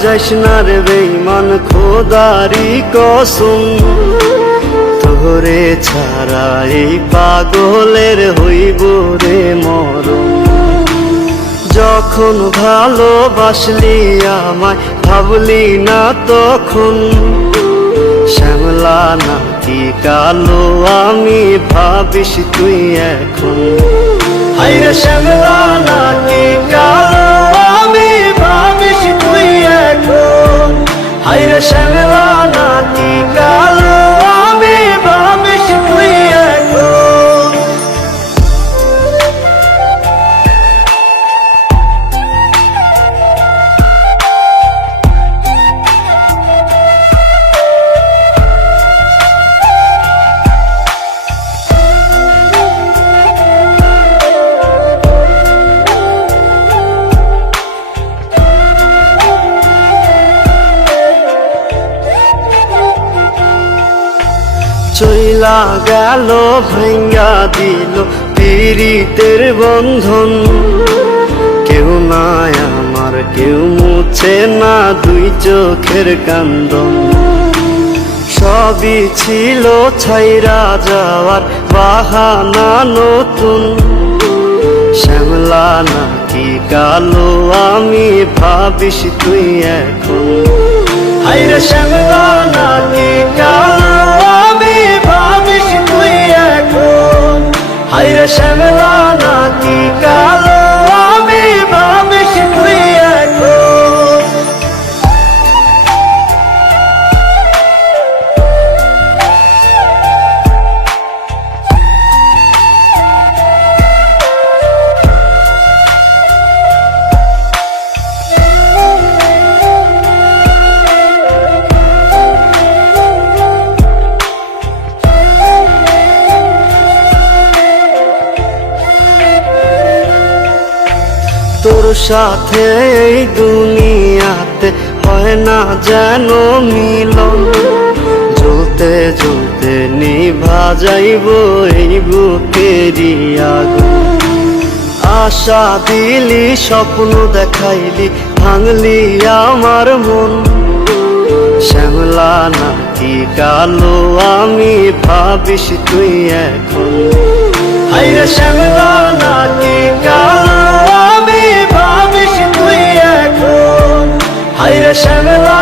যাইস না রে বেঈমান খোদারি কসম, তোরে ছাড়া এই পাগলের হইব রে মরণ। যখন ভালোবাসলি আমায় ভাবলি না তখন, শ্যামলা নাকি কালো আমি ভাবিস তুই এখন। হায়রে শ্যামলা নাকি কালো আমি ভাবিস তুই এখন। হায়রে শ্যামলা নাকি কালো আমি ভাবিস তুই এখন। চইলা গেল ভাঙ্গা দিল পীড়িতের বন্ধন, কেউ নাই আমার কেউ মুছে না দুই চোখের কান্দন। সবই ছিল ছাইরা যাওয়ার বাহানা নতুন, শ্যামলা নাকি কালো আমি ভাবিস তুই এখন। হায়রে শ্যামলা নাকি কালো আমি ভাবিস তুই এখন। হায়রে শ্যামলা নাকি কালো আমি ভাবিস তুই এখন। তোর সাথে এই দুনিয়াতে হয় না যেন মিলন, জ্বলতে জ্বলতে নিভা যাইব এই বুকেরই আগুন। আশা দিলি স্বপ্ন দেখাইলি ভাঙলি আমার মন, শ্যামলা নাকি কালো আমি ভাবিস তুই এখন। হায়রে শ্যামলা নাকি কালো আমি ভাবিস তুই এখন। হায়রে শ্যামলা